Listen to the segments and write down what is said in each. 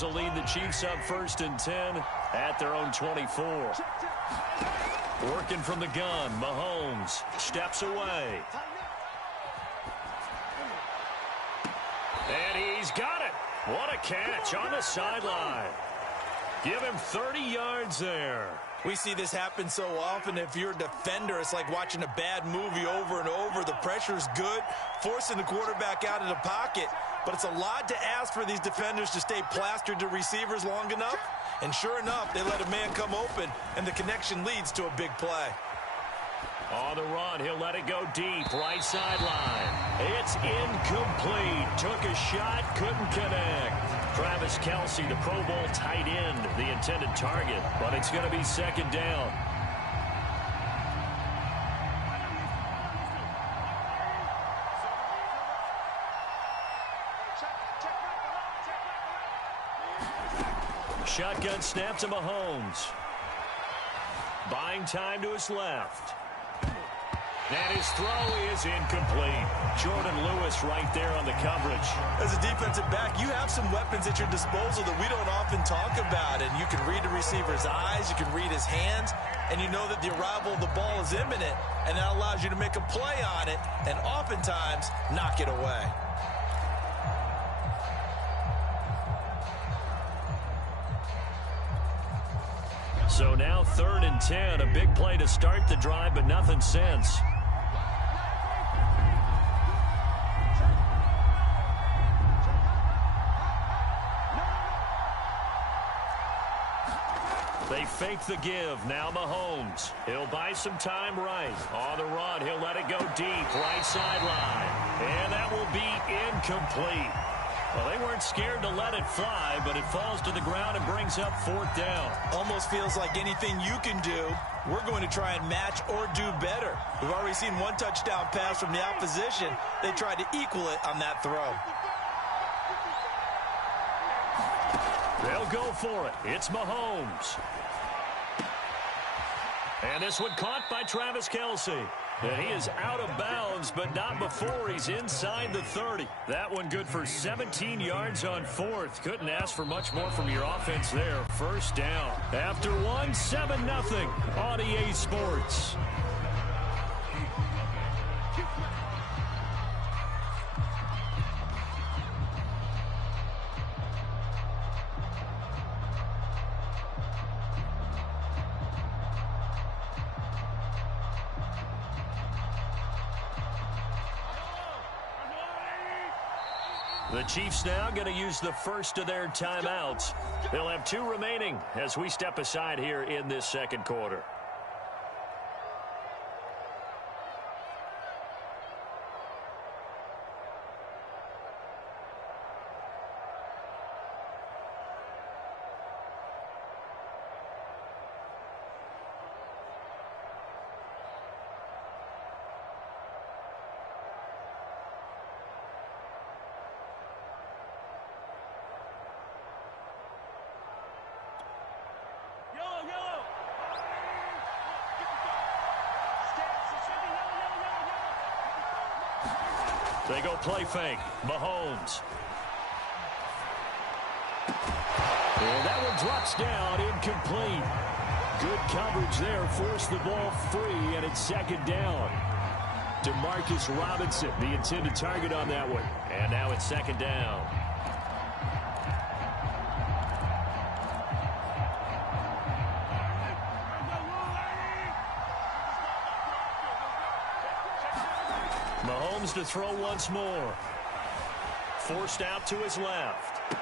Browns will lead the Chiefs up 1st and 10 at their own 24. Working from the gun, Mahomes steps away. And he's got it. What a catch on the sideline. Give him 30 yards there. We see this happen so often. If you're a defender, it's like watching a bad movie over and over. The pressure's good, forcing the quarterback out of the pocket. But it's a lot to ask for these defenders to stay plastered to receivers long enough. And sure enough, they let a man come open, and the connection leads to a big play. On the run, he'll let it go deep, right sideline. It's incomplete. Took a shot, couldn't connect. Travis Kelce, the Pro Bowl tight end, the intended target, but it's going to be 2nd down. Shotgun snap to Mahomes. Buying time to his left. And his throw is incomplete. Jordan Lewis right there on the coverage. As a defensive back, you have some weapons at your disposal that we don't often talk about. And you can read the receiver's eyes, you can read his hands, and you know that the arrival of the ball is imminent, and that allows you to make a play on it and oftentimes knock it away. So now 3rd and 10, a big play to start the drive, but nothing since. They fake the give. Now Mahomes. He'll buy some time right. On the run, he'll let it go deep. Right sideline. And that will be incomplete. Well, they weren't scared to let it fly, but it falls to the ground and brings up 4th down. Almost feels like anything you can do, we're going to try and match or do better. We've already seen one touchdown pass from the opposition. They tried to equal it on that throw. They'll go for it. It's Mahomes. And this one caught by Travis Kelce. And he is out of bounds, but not before he's inside the 30. That one good for 17 yards on 4th. Couldn't ask for much more from your offense there. 1st down. After one, 7-0 on EA Sports. The Chiefs now going to use the first of their timeouts. They'll have 2 remaining as we step aside here in this 2nd quarter. They go play fake. Mahomes. And that one drops down, incomplete. Good coverage there, forced the ball free, and it's 2nd down. Demarcus Robinson, the intended target on that one. And now it's 2nd down. Mahomes to throw once more. Forced out to his left.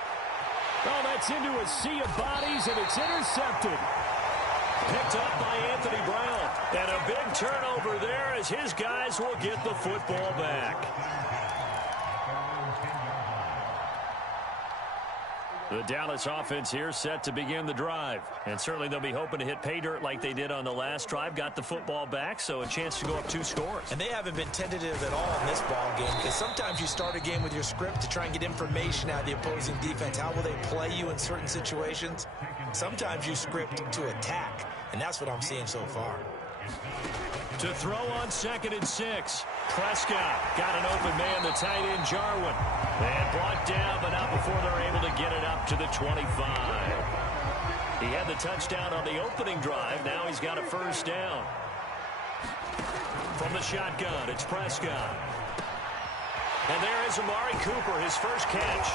Oh, that's into a sea of bodies, and it's intercepted. Picked up by Anthony Brown. And a big turnover there as his guys will get the football back. The Dallas offense here set to begin the drive. And certainly they'll be hoping to hit pay dirt like they did on the last drive. Got the football back, so a chance to go up 2 scores. And they haven't been tentative at all in this ball game, because sometimes you start a game with your script to try and get information out of the opposing defense. How will they play you in certain situations? Sometimes you script to attack, and that's what I'm seeing so far. To throw on 2nd and 6. Prescott got an open man, the tight end, Jarwin. And brought down, but not before they're able to get it up to the 25. He had the touchdown on the opening drive. Now he's got a first down. From the shotgun, it's Prescott. And there is Amari Cooper, his first catch.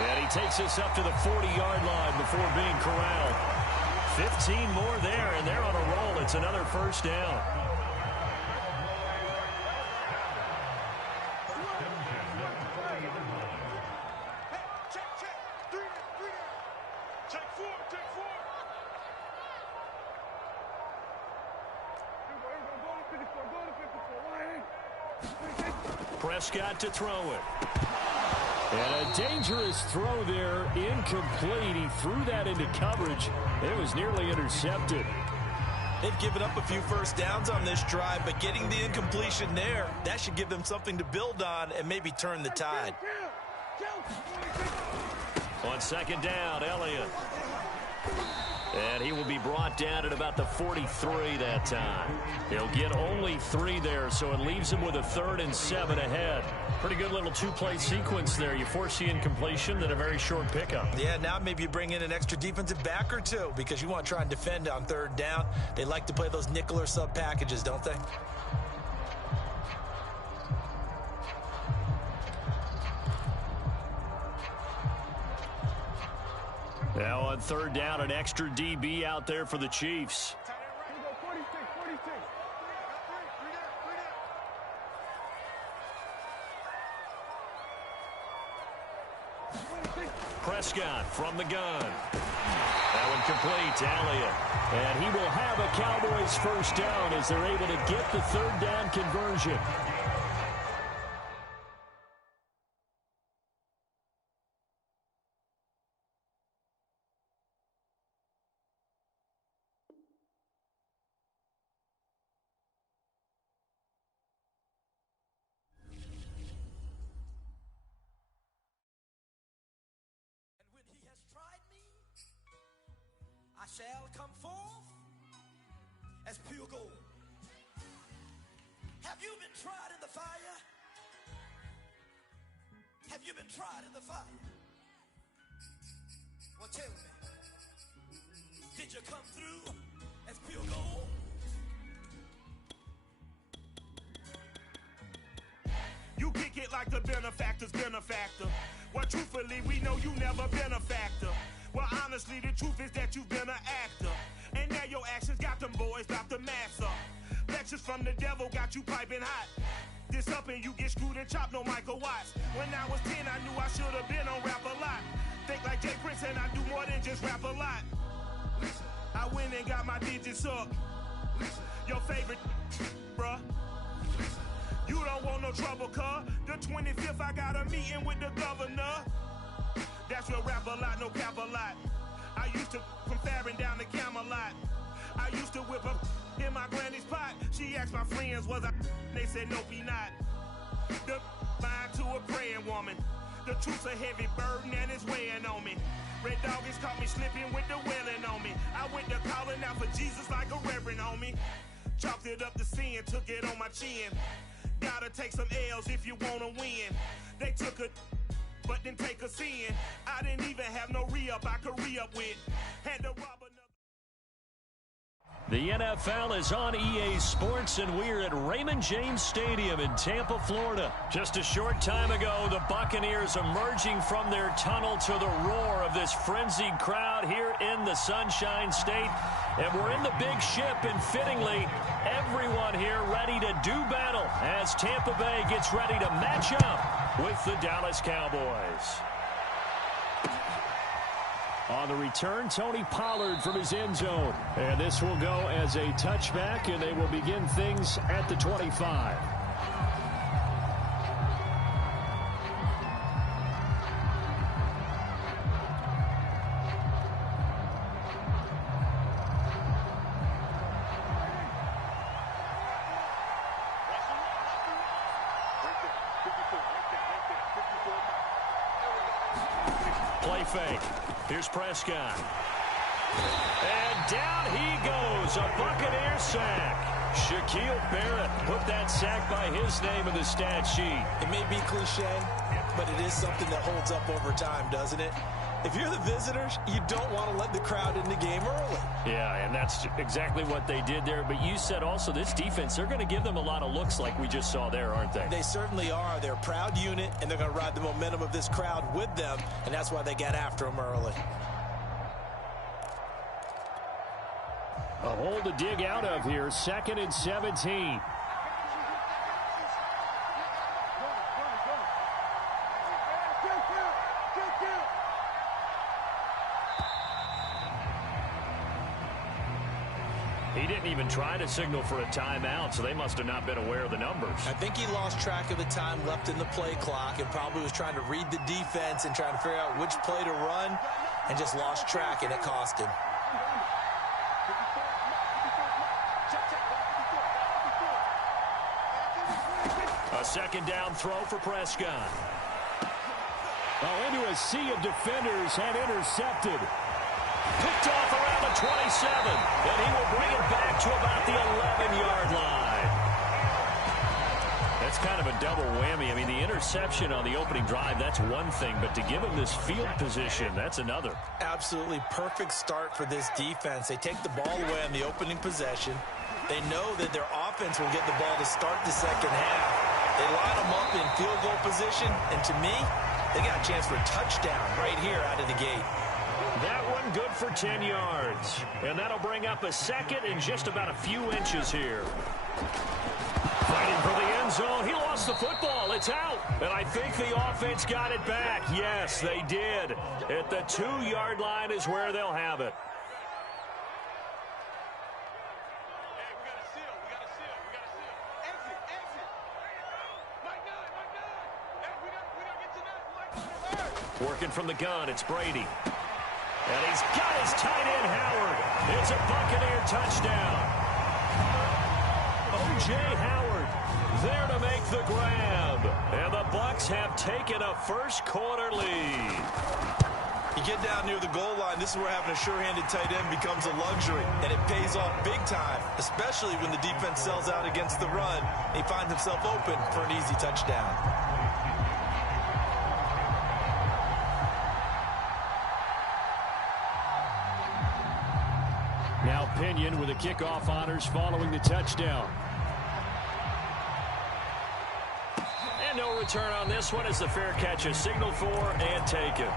And he takes us up to the 40-yard line before being corralled. 15 more there, and they're on a roll. It's another first down. Prescott to throw it. And a dangerous throw there, incomplete. He threw that into coverage. It was nearly intercepted. They've given up a few first downs on this drive, but getting the incompletion there, that should give them something to build on and maybe turn the tide. On second down, Elliott. And he will be brought down at about the 43 that time. He'll get only 3 there, so it leaves him with a 3rd and 7 ahead. Pretty good little 2-play sequence there. You force the incompletion, then a very short pickup. Yeah, now maybe you bring in an extra defensive back or two because you want to try and defend on 3rd down. They like to play those nickel or sub packages, don't they? Now on 3rd down, an extra DB out there for the Chiefs. Prescott from the gun. That one complete to Elliott. And he will have a Cowboys first down as they're able to get the 3rd down conversion. I shall come forth as pure gold. Have you been tried in the fire? Have you been tried in the fire? Well, tell me, did you come through as pure gold? You kick it like the benefactor's benefactor. Well, truthfully, we know you never been a factor. Well, honestly, the truth is that you've been an actor. And now your actions got them boys about to mass up. Lectures from the devil got you piping hot. This up and you get screwed and chopped, no Michael Watts. When I was 10, I knew I should have been on rap a lot. Think like Jay Prince and I do more than just rap a lot. I went and got my digits up. Your favorite, bruh. You don't want no trouble, cuz. The 25th, I got a meeting with the governor. That's real rap a lot, no cap a lot. I used to from Farron down to Camelot. I used to whip up in my granny's pot. She asked my friends, was I? They said, nope, he not. The fine to a praying woman. The truth's a heavy burden and it's weighing on me. Red Doggies caught me slipping with the wailing on me. I went to calling out for Jesus like a reverend homie. Chalked it up to sin, took it on my chin. Gotta take some L's if you wanna win. They took a but didn't take a sin. I didn't even have no re-up I could re-up with. Had to rob another. The NFL is on EA Sports, and we're at Raymond James Stadium in Tampa, Florida. Just a short time ago, the Buccaneers emerging from their tunnel to the roar of this frenzied crowd here in the Sunshine State. And we're in the big ship, and fittingly, everyone here ready to do battle as Tampa Bay gets ready to match up with the Dallas Cowboys. On the return, Tony Pollard from his end zone. And this will go as a touchback, and they will begin things at the 25. Play fake. Here's Prescott. And down he goes. A Buccaneer sack. Shaquille Barrett put that sack by his name in the stat sheet. It may be cliche, but it is something that holds up over time, doesn't it? If you're the visitors, you don't want to let the crowd in the game early. Yeah, and that's exactly what they did there. But you said also this defense, they're going to give them a lot of looks like we just saw there, aren't they? They certainly are. They're a proud unit, and they're going to ride the momentum of this crowd with them, and that's why they got after them early. A hole to dig out of here, 2nd and 17. He didn't even try to signal for a timeout, so they must have not been aware of the numbers. I think he lost track of the time left in the play clock and probably was trying to read the defense and trying to figure out which play to run and just lost track, and it cost him. A second down throw for Prescott. Oh, into a sea of defenders and intercepted. Picked off around the 27, and he will bring it back to about the 11-yard line. That's kind of a double whammy. I mean, the interception on the opening drive, that's one thing, but to give him this field position, that's another. Absolutely perfect start for this defense. They take the ball away on the opening possession. They know that their offense will get the ball to start the second half. They line them up in field goal position, and to me, they got a chance for a touchdown right here out of the gate. That one good for 10 yards. And that'll bring up a second and just about a few inches here. Fighting for the end zone. He lost the football. It's out. And I think the offense got it back. Yes, they did. At the 2-yard line is where they'll have it. Working from the gun, it's Brady. And he's got his tight end, Howard. It's a Buccaneer touchdown. O.J. Howard there to make the grab. And the Bucs have taken a first-quarter lead. You get down near the goal line, this is where having a sure-handed tight end becomes a luxury. And it pays off big time, especially when the defense sells out against the run. He finds himself open for an easy touchdown. Now Pinion with the kickoff honors following the touchdown. And no return on this one as the fair catch is signaled for and taken.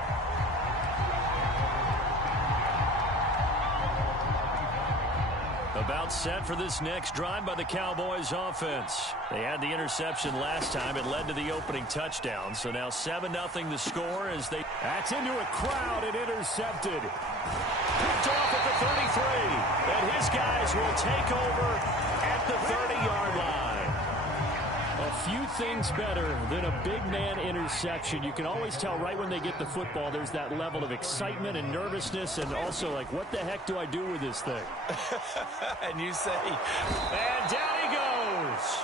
About set for this next drive by the Cowboys offense. They had the interception last time. It led to the opening touchdown. So now 7-0 the score as they... That's into a crowd and intercepted. Picked off at the 33. And his guys will take over at the 30-yard line. A few things better than a big man interception. You can always tell right when they get the football, there's that level of excitement and nervousness and also like, what the heck do I do with this thing? And you say... And down he goes.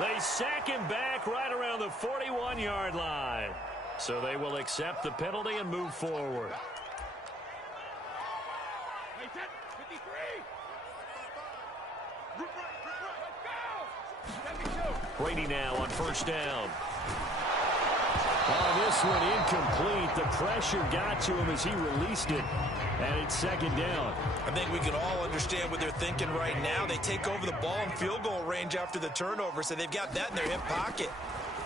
They sack him back right around the 41-yard line. So they will accept the penalty and move forward. Brady now on first down. Oh, this one incomplete. The pressure got to him as he released it. And it's second down. I think we can all understand what they're thinking right now. They take over the ball in field goal range after the turnover, so they've got that in their hip pocket.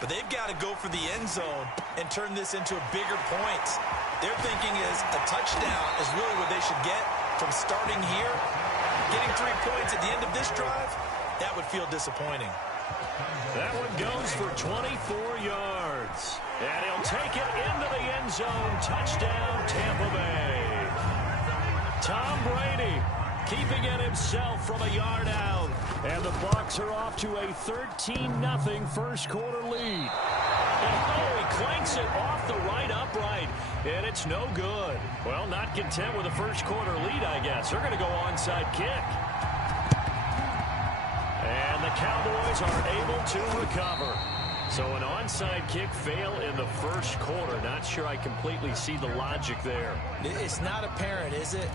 But they've got to go for the end zone and turn this into a bigger point. Their thinking is a touchdown is really what they should get from starting here. Getting 3 points at the end of this drive, that would feel disappointing. That one goes for 24 yards. And he'll take it into the end zone. Touchdown, Tampa Bay. Tom Brady keeping it himself from a yard out. And the Bucs are off to a 13-0 first quarter lead. And oh, he clanks it off the right upright. And it's no good. Well, not content with a first quarter lead, I guess. They're going to go onside kick. And the Cowboys are able to recover. So an onside kick fail in the first quarter. Not sure I completely see the logic there. It's not apparent, is it?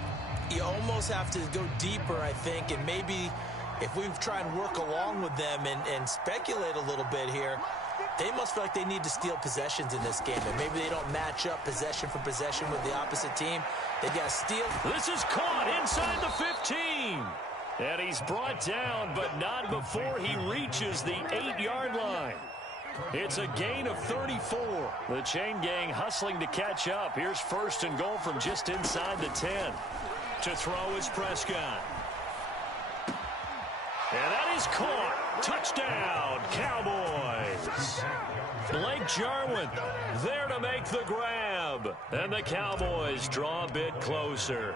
You almost have to go deeper, I think, and maybe if we try and work along with them and speculate a little bit here, they must feel like they need to steal possessions in this game, and maybe they don't match up possession for possession with the opposite team. They got to steal. This is caught inside the 15. And he's brought down, but not before he reaches the 8-yard line. It's a gain of 34. The chain gang hustling to catch up. Here's first and goal from just inside the 10. To throw is Prescott. And that is caught. Touchdown, Cowboys. Blake Jarwin there to make the grab. And the Cowboys draw a bit closer.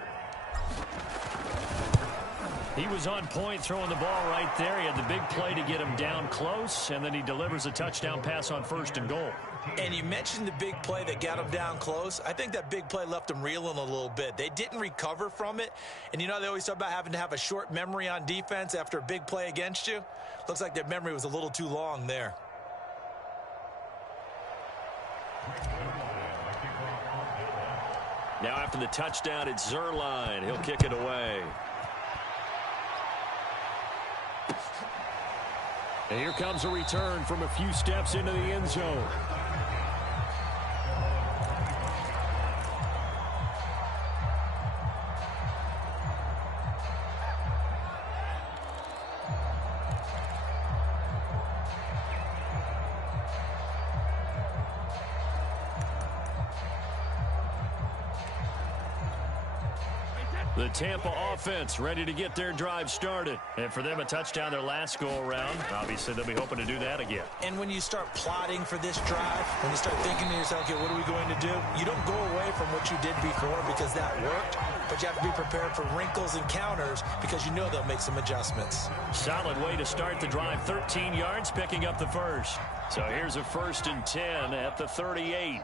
He was on point throwing the ball right there. He had the big play to get him down close, and then he delivers a touchdown pass on first and goal. And you mentioned the big play that got him down close. I think that big play left him reeling a little bit. They didn't recover from it. And you know they always talk about having to have a short memory on defense after a big play against you. Looks like their memory was a little too long there. Now after the touchdown, it's Zerline. He'll kick it away. And here comes a return from a few steps into the end zone. The Tampa offense ready to get their drive started. And for them, a touchdown their last go-around. Obviously, they'll be hoping to do that again. And when you start plotting for this drive, when you start thinking to yourself, okay, what are we going to do? You don't go away from what you did before because that worked, but you have to be prepared for wrinkles and counters because you know they'll make some adjustments. Solid way to start the drive. 13 yards, picking up the first. So here's a 1st and 10 at the 38.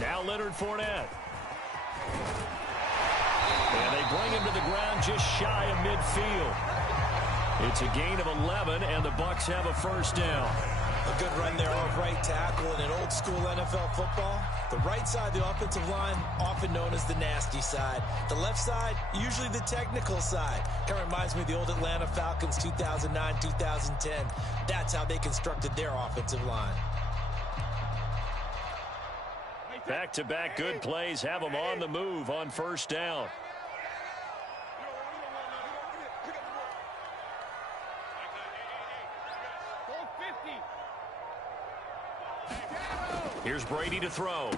Now Leonard Fournette. And they bring him to the ground just shy of midfield. It's a gain of 11, and the Bucs have a first down. A good run there off right tackle in an old-school NFL football. The right side of the offensive line, often known as the nasty side. The left side, usually the technical side. Kind of reminds me of the old Atlanta Falcons 2009-2010. That's how they constructed their offensive line. Back-to-back good plays have them on the move on first down. Here's Brady to throw.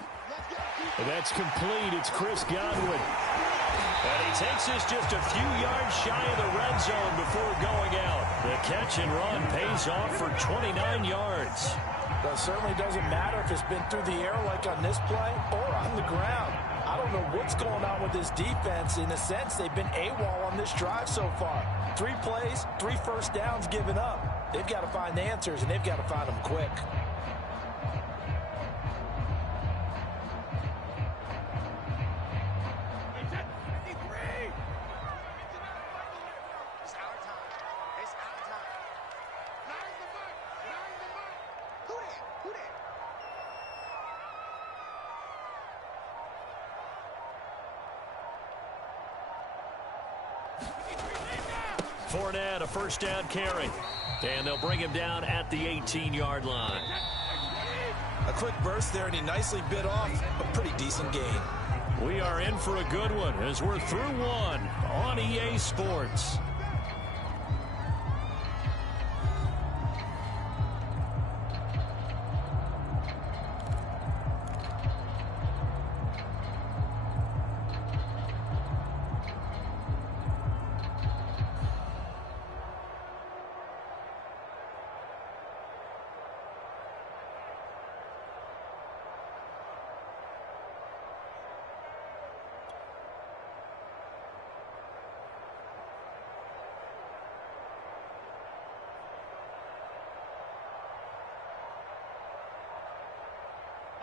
And that's complete. It's Chris Godwin. And he takes this just a few yards shy of the red zone before going out. The catch and run pays off for 29 yards. But it certainly doesn't matter if it's been through the air like on this play or on the ground. I don't know what's going on with this defense. In a sense, they've been AWOL on this drive so far. 3 plays, 3 first downs given up. They've got to find answers, and they've got to find them quick. Fournette, a first down carry. And they'll bring him down at the 18-yard line. A quick burst there, and he nicely bit off a pretty decent gain. We are in for a good one as we're through one on EA Sports.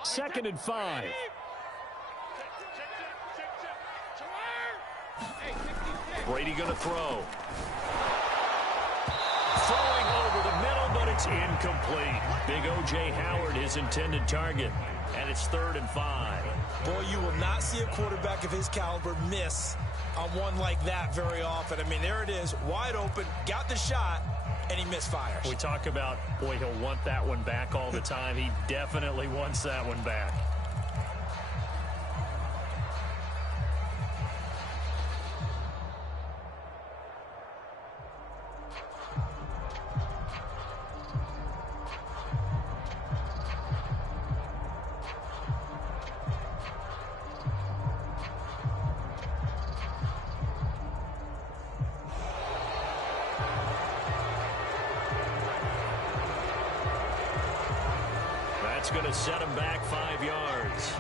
Second and 5. Brady going to throw. throwing over the middle, but it's incomplete. Big O.J. Howard, his intended target, and it's 3rd and 5. Boy, you will not see a quarterback of his caliber miss on one like that very often. I mean, there it is, wide open, got the shot, and he misfires. We talk about, boy, he'll want that one back all the time. He definitely wants that one back. That's going to set him back 5 yards.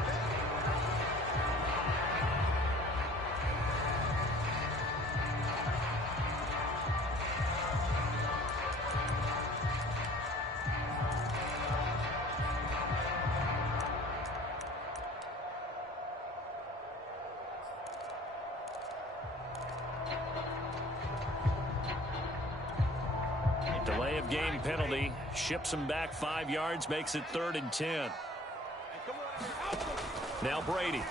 Delay of game penalty ships him back 5 yards, makes it 3rd and 10. Now Brady. And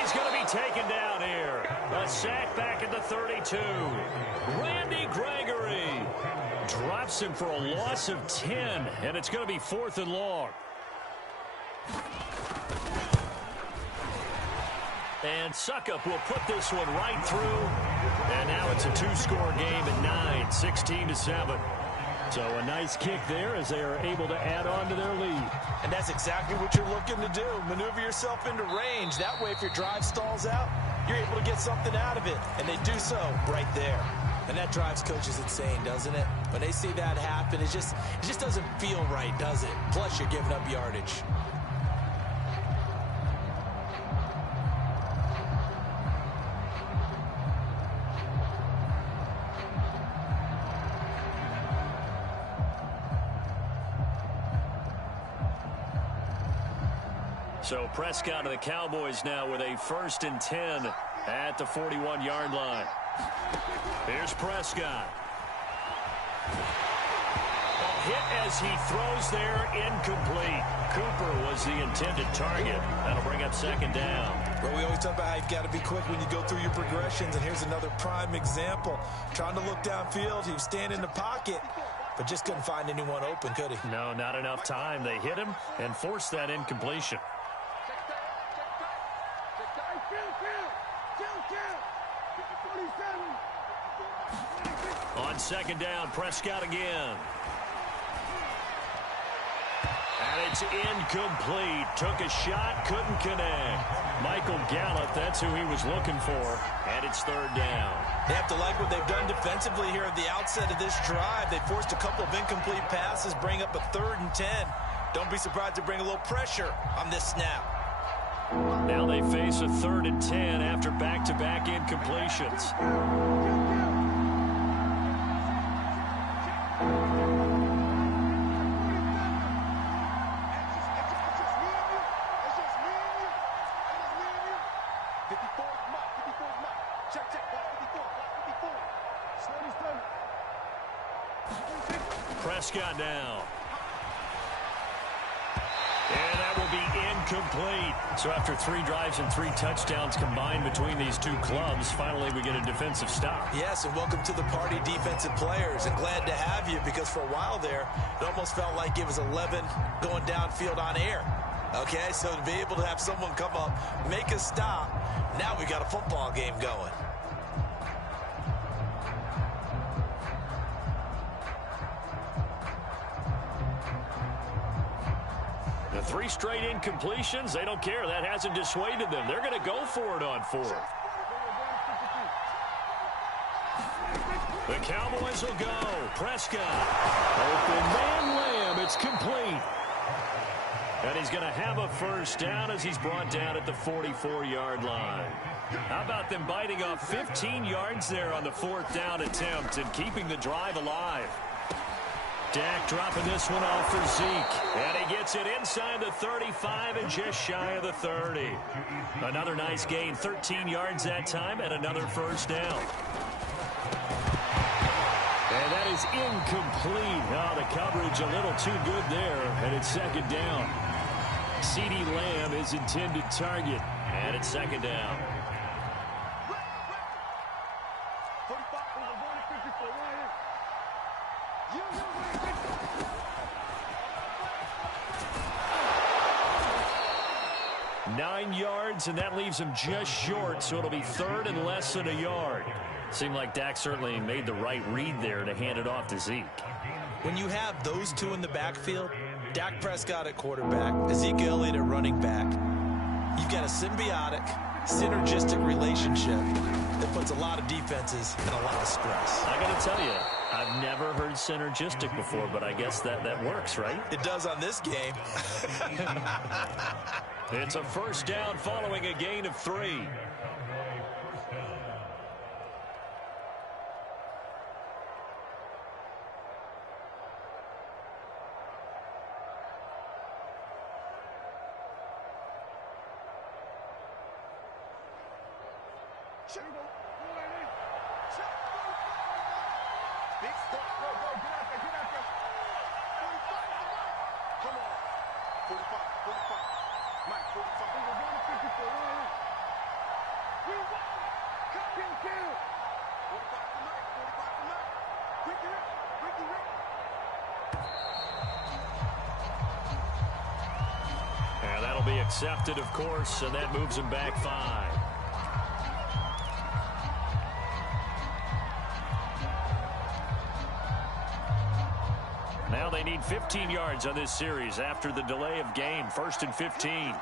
he's going to be taken down here. A sack back at the 32. Randy Gregory drops him for a loss of 10, and it's going to be 4th and long. And Suckup will put this one right through. And now it's a 2-score game at 9, 16-7. So a nice kick there as they are able to add on to their lead. And that's exactly what you're looking to do. Maneuver yourself into range. That way, if your drive stalls out, you're able to get something out of it. And they do so right there. And that drives coaches insane, doesn't it? When they see that happen, it just doesn't feel right, does it? Plus, you're giving up yardage. So Prescott of the Cowboys now with a 1st and 10 at the 41-yard line. Here's Prescott. A hit as he throws there, incomplete. Cooper was the intended target. That'll bring up 2nd down. Well, we always talk about how you've got to be quick when you go through your progressions, and here's another prime example. Trying to look downfield, he was standing in the pocket, but just couldn't find anyone open, could he? No, not enough time. They hit him and forced that incompletion. On 2nd down, Prescott again. And it's incomplete. Took a shot, couldn't connect. Michael Gallup, that's who he was looking for. And it's 3rd down. They have to like what they've done defensively here at the outset of this drive. They forced a couple of incomplete passes, bring up a 3rd and 10. Don't be surprised to bring a little pressure on this snap. Now they face a 3rd and 10 after back-to-back incompletions. Prescott now. And that will be incomplete. So after 3 drives and 3 touchdowns combined between these two clubs, finally we get a defensive stop. Yes, and welcome to the party, defensive players. And glad to have you, because for a while there, it almost felt like it was 11 going downfield on air. Okay, so to be able to have someone come up, make a stop, now we got a football game going. The 3 straight incompletions, they don't care. That hasn't dissuaded them. They're going to go for it on 4th. The Cowboys will go. Prescott. Open man Lamb. It's complete. And he's going to have a 1st down as he's brought down at the 44-yard line. How about them biting off 15 yards there on the 4th down attempt and keeping the drive alive? Dak dropping this one off for Zeke. And he gets it inside the 35 and just shy of the 30. Another nice gain, 13 yards that time, and another 1st down. And that is incomplete. Oh, the coverage a little too good there, and it's second down. CeeDee Lamb is intended target, and it's second down. 9 yards, and that leaves him just short, so it'll be third and less than a yard. Seemed like Dak certainly made the right read there to hand it off to Zeke. When you have those two in the backfield, Dak Prescott at quarterback, Ezekiel Elliott at running back, you've got a synergistic relationship that puts a lot of defenses in a lot of stress. I got to tell you, I've never heard synergistic before, but I guess that works, right? It does on this game. It's a first down following a gain of 3. And that'll be accepted, of course, and that moves him back 5. Now they need 15 yards on this series after the delay of game. 1st and 15.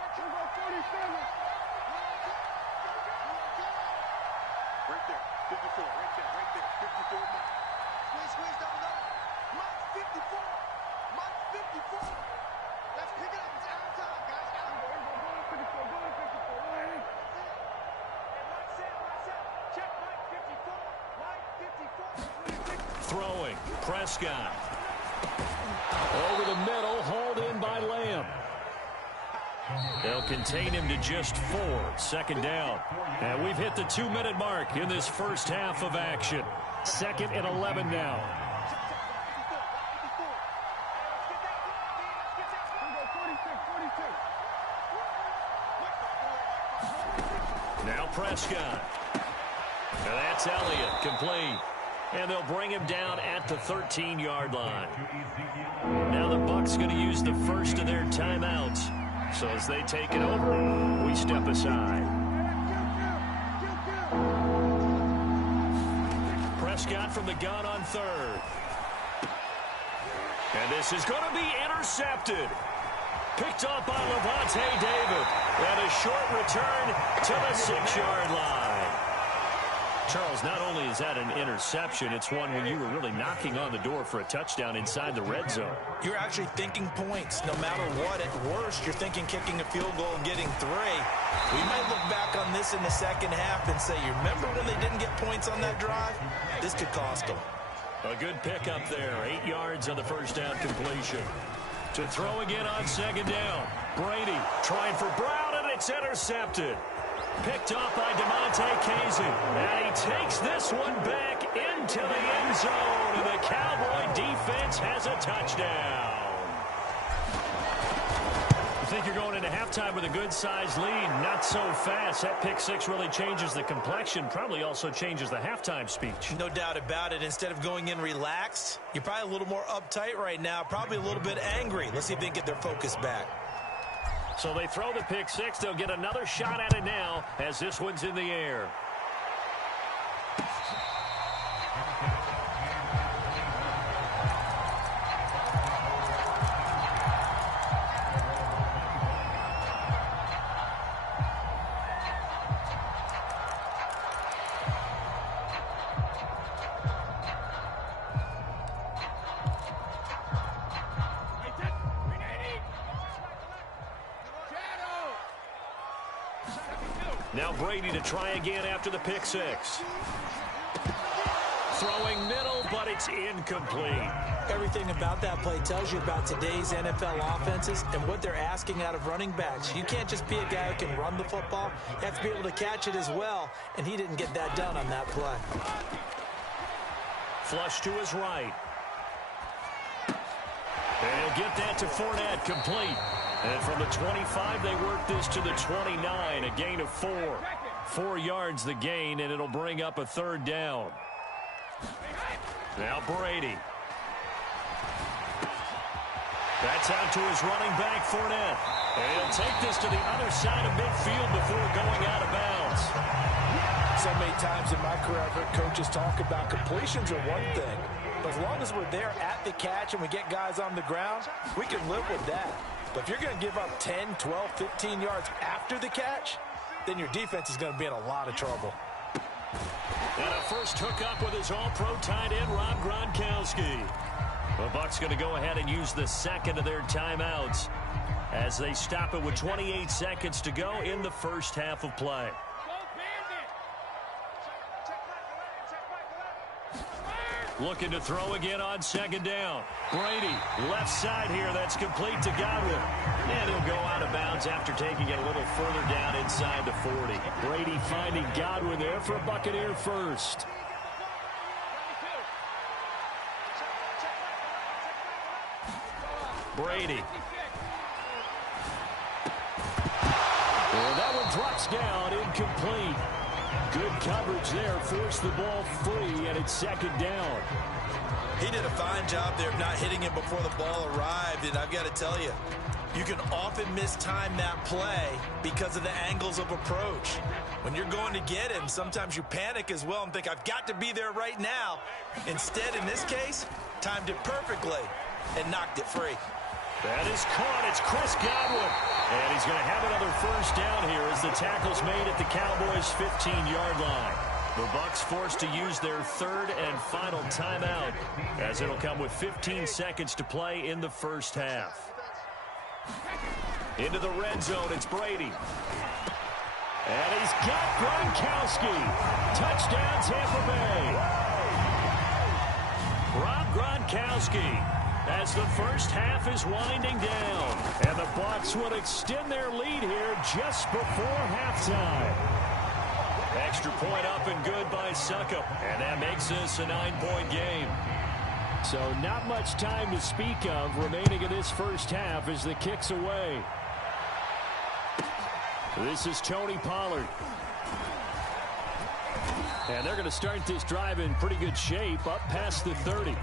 Throwing, Prescott. Over the middle, hauled in by Lamb. They'll contain him to just 4. Second down. And we've hit the 2-minute mark in this first half of action. 2nd and 11 now. Now Prescott. Now that's Elliott, complete. And they'll bring him down at the 13-yard line. Now the Bucs going to use the first of their timeouts. So as they take it over, we step aside. Prescott from the gun on 3rd. And this is going to be intercepted. Picked up by Levante David. And a short return to the 6-yard line. Charles, not only is that an interception, it's one when you were really knocking on the door for a touchdown inside the red zone. You're actually thinking points. No matter what, at worst, you're thinking kicking a field goal and getting 3. We might look back on this in the second half and say, you remember when they didn't get points on that drive? This could cost them. A good pickup there. 8 yards on the first down completion. To throw again on 2nd down. Brady trying for Brown, and it's intercepted. Picked off by DeMonte Casey. And he takes this one back into the end zone. And the Cowboy defense has a touchdown. You think you're going into halftime with a good-sized lead. Not so fast. That pick 6 really changes the complexion. Probably also changes the halftime speech. No doubt about it. Instead of going in relaxed, you're probably a little more uptight right now. Probably a little bit angry. Let's see if they can get their focus back. So they throw the pick 6. They'll get another shot at it now as this one's in the air. Now Brady to try again after the pick 6. Throwing middle, but it's incomplete. Everything about that play tells you about today's NFL offenses and what they're asking out of running backs. You can't just be a guy who can run the football. You have to be able to catch it as well, and he didn't get that done on that play. Flush to his right. And he'll get that to Fournette, complete. And from the 25, they work this to the 29, a gain of 4. 4 yards the gain, and it'll bring up a third down. Now Brady. That's out to his running back, Fournette. And he'll take this to the other side of midfield before going out of bounds. So many times in my career, I've heard coaches talk about completions are one thing. But as long as we're there at the catch and we get guys on the ground, we can live with that. But if you're going to give up 10, 12, 15 yards after the catch, then your defense is going to be in a lot of trouble. And a first hookup with his all-pro tight end, Rob Gronkowski. The Bucs going to go ahead and use the second of their timeouts as they stop it with 28 seconds to go in the first half of play. Looking to throw again on second down. Brady, left side here. That's complete to Godwin. And he'll go out of bounds after taking it a little further down inside the 40. Brady finding Godwin there for a Buccaneer first. Brady. Well, that one drops down, incomplete. Good coverage there, forced the ball free, and it's second down. He did a fine job there of not hitting him before the ball arrived, and I've got to tell you, you can often mistime that play because of the angles of approach. When you're going to get him, sometimes you panic as well and think, I've got to be there right now. Instead, in this case, timed it perfectly and knocked it free. That is caught. It's Chris Godwin. And he's going to have another first down here as the tackle's made at the Cowboys' 15-yard line. The Bucs forced to use their third and final timeout as it'll come with 15 seconds to play in the first half. Into the red zone, it's Brady. And he's got Gronkowski. Touchdown, Tampa Bay. Rob Gronkowski as the first half is winding down. And the Bucs will extend their lead here just before halftime. Extra point up and good by Succop. And that makes this a 9-point game. So not much time to speak of remaining in this first half as the kick's away. This is Tony Pollard. And they're going to start this drive in pretty good shape up past the 30.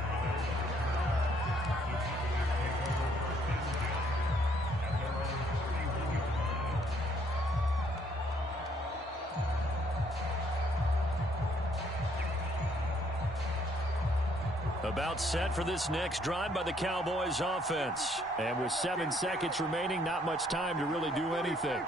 About set for this next drive by the Cowboys offense. And with 7 seconds remaining, not much time to really do anything.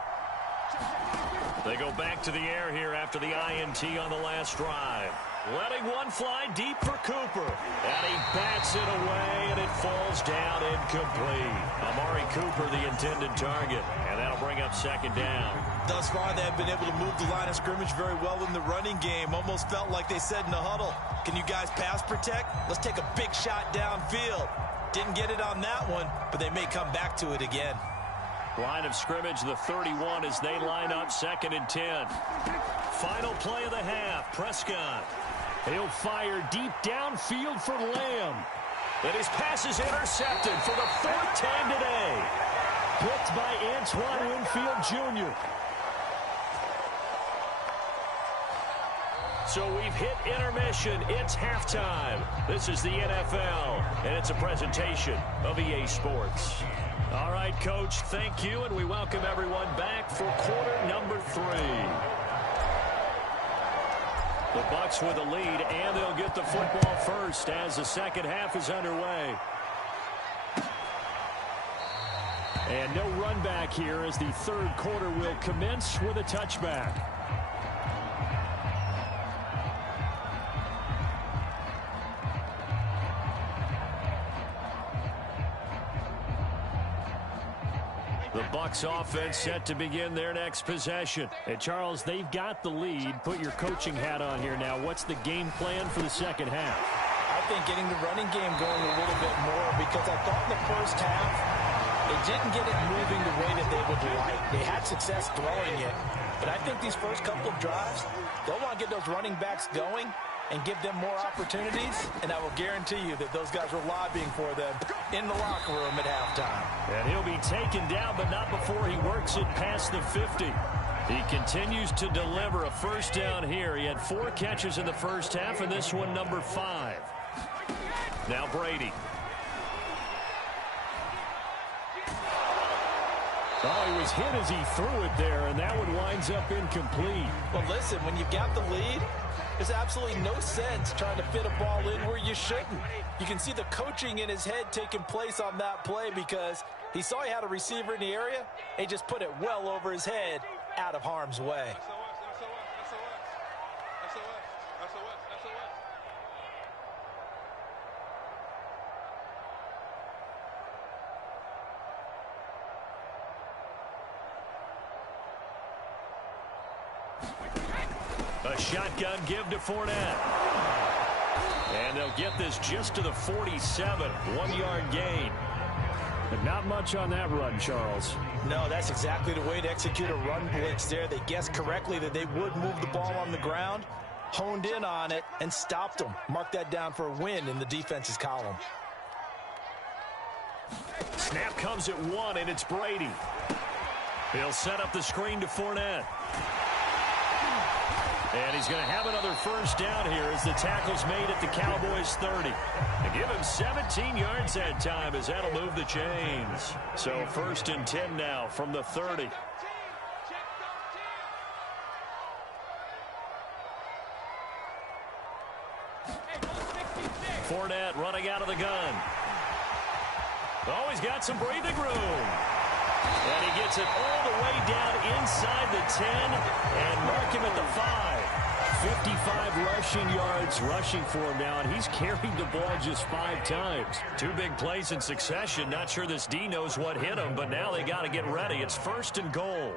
They go back to the air here after the INT on the last drive. Letting one fly deep for Cooper. And he bats it away, and it falls down incomplete. Amari Cooper, the intended target. And that'll bring up second down. Thus far, they have been able to move the line of scrimmage very well in the running game. Almost felt like they said in the huddle, can you guys pass protect? Let's take a big shot downfield. Didn't get it on that one, but they may come back to it again. Line of scrimmage, the 31 as they line up 2nd and 10. Final play of the half, Prescott. He'll fire deep downfield for Lamb. And his pass is intercepted for the 4th time today. Picked by Antoine Winfield Jr. So we've hit intermission. It's halftime. This is the NFL, and it's a presentation of EA Sports. All right, Coach, thank you, and we welcome everyone back for quarter number 3. The Bucs with a lead, and they'll get the football first as the second half is underway. And no run back here as the third quarter will commence with a touchback. The Bucs offense set to begin their next possession. And Charles, they've got the lead. Put your coaching hat on here now. What's the game plan for the second half? I think getting the running game going a little bit more, because I thought in the first half they didn't get it moving the way that they would like. They had success throwing it, but I think these first couple of drives, they'll want to get those running backs going and give them more opportunities, and I will guarantee you that those guys were lobbying for them in the locker room at halftime. And he'll be taken down, but not before he works it past the 50. He continues to deliver a first down here. He had 4 catches in the first half, and this one number 5. Now Brady. Oh, he was hit as he threw it there, and that one winds up incomplete. Well, listen, when you've got the lead, there's absolutely no sense trying to fit a ball in where you shouldn't. You can see the coaching in his head taking place on that play because he saw he had a receiver in the area, and he just put it well over his head out of harm's way. A shotgun give to Fournette. And they'll get this just to the 47. 1-yard gain. But not much on that run, Charles. No, that's exactly the way to execute a run blitz there. They guessed correctly that they would move the ball on the ground, honed in on it, and stopped them. Mark that down for a win in the defense's column. Snap comes at 1, and it's Brady. He'll set up the screen to Fournette. And he's going to have another first down here as the tackle's made at the Cowboys' 30. They give him 17 yards that time as that'll move the chains. So 1st and 10 now from the 30. Fournette running out of the gun. Oh, he's got some breathing room. And he gets it all the way down inside the 10 and mark him at the 5. 55 rushing yards rushing for him now, and he's carried the ball just 5 times. 2 big plays in succession. Not sure this D knows what hit him, but now they got to get ready. It's 1st and goal.